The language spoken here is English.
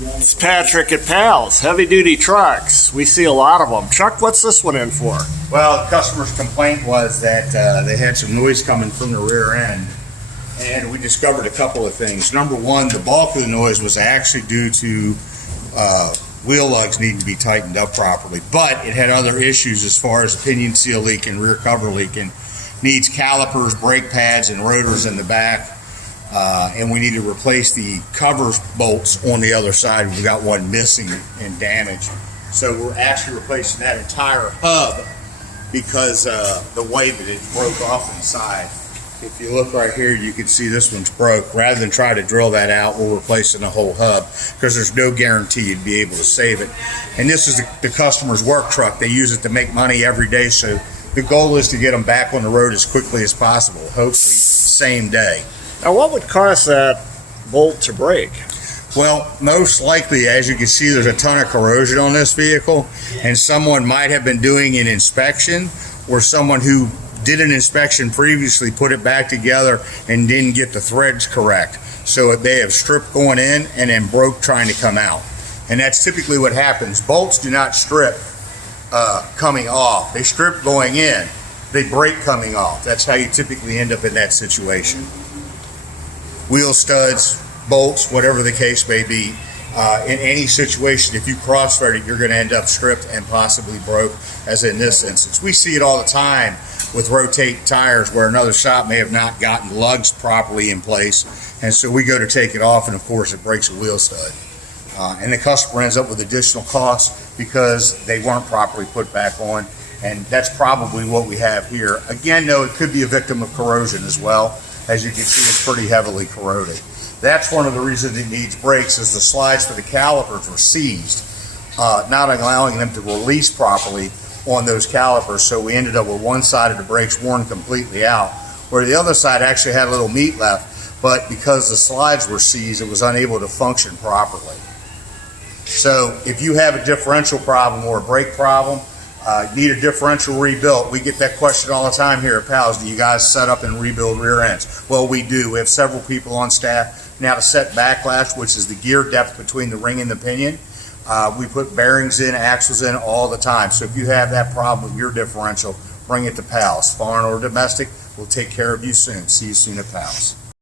It's Patrick at Pals, heavy duty trucks. We see a lot of them. Chuck, what's this one in for? Well, the customer's complaint was that they had some noise coming from the rear end, and we discovered a couple of things. Number one, the bulk of the noise was actually due to wheel lugs needing to be tightened up properly, but it had other issues as far as pinion seal leaking, rear cover leaking, needs calipers, brake pads, and rotors in the back. And we need to replace the cover bolts on the other side. We've got one missing and damaged. So we're actually replacing that entire hub because the way that it broke off inside. If you look right here, you can see this one's broke. Rather than try to drill that out, we're replacing the whole hub because there's no guarantee you'd be able to save it. And this is the customer's work truck. They use it to make money every day. So the goal is to get them back on the road as quickly as possible, hopefully same day. Now, what would cause that bolt to break? Well, most likely, as you can see, there's a ton of corrosion on this vehicle, and someone might have been doing an inspection, or someone who did an inspection previously put it back together and didn't get the threads correct. So they have stripped going in and then broke trying to come out. And that's typically what happens. Bolts do not strip coming off. They strip going in. They break coming off. That's how you typically end up in that situation. Wheel studs, bolts, whatever the case may be, in any situation, if you cross-thread it, you're going to end up stripped and possibly broke, as in this instance. We see it all the time with rotating tires where another shop may have not gotten lugs properly in place, and so we go to take it off, and of course it breaks a wheel stud. And the customer ends up with additional costs because they weren't properly put back on, and that's probably what we have here. Again, though, it could be a victim of corrosion as well. As you can see, it's pretty heavily corroded. That's one of the reasons it needs brakes, is the slides for the calipers were seized, not allowing them to release properly on those calipers. So we ended up with one side of the brakes worn completely out, where the other side actually had a little meat left, but because the slides were seized, it was unable to function properly. So if you have a differential problem or a brake problem, need a differential rebuilt. We get that question all the time here at Pals. Do you guys set up and rebuild rear ends? Well, we do. We have several people on staff now to set backlash, which is the gear depth between the ring and the pinion. We put bearings in, axles in all the time. So if you have that problem with your differential, bring it to Pals. Foreign or domestic, we'll take care of you soon. See you soon at Pals.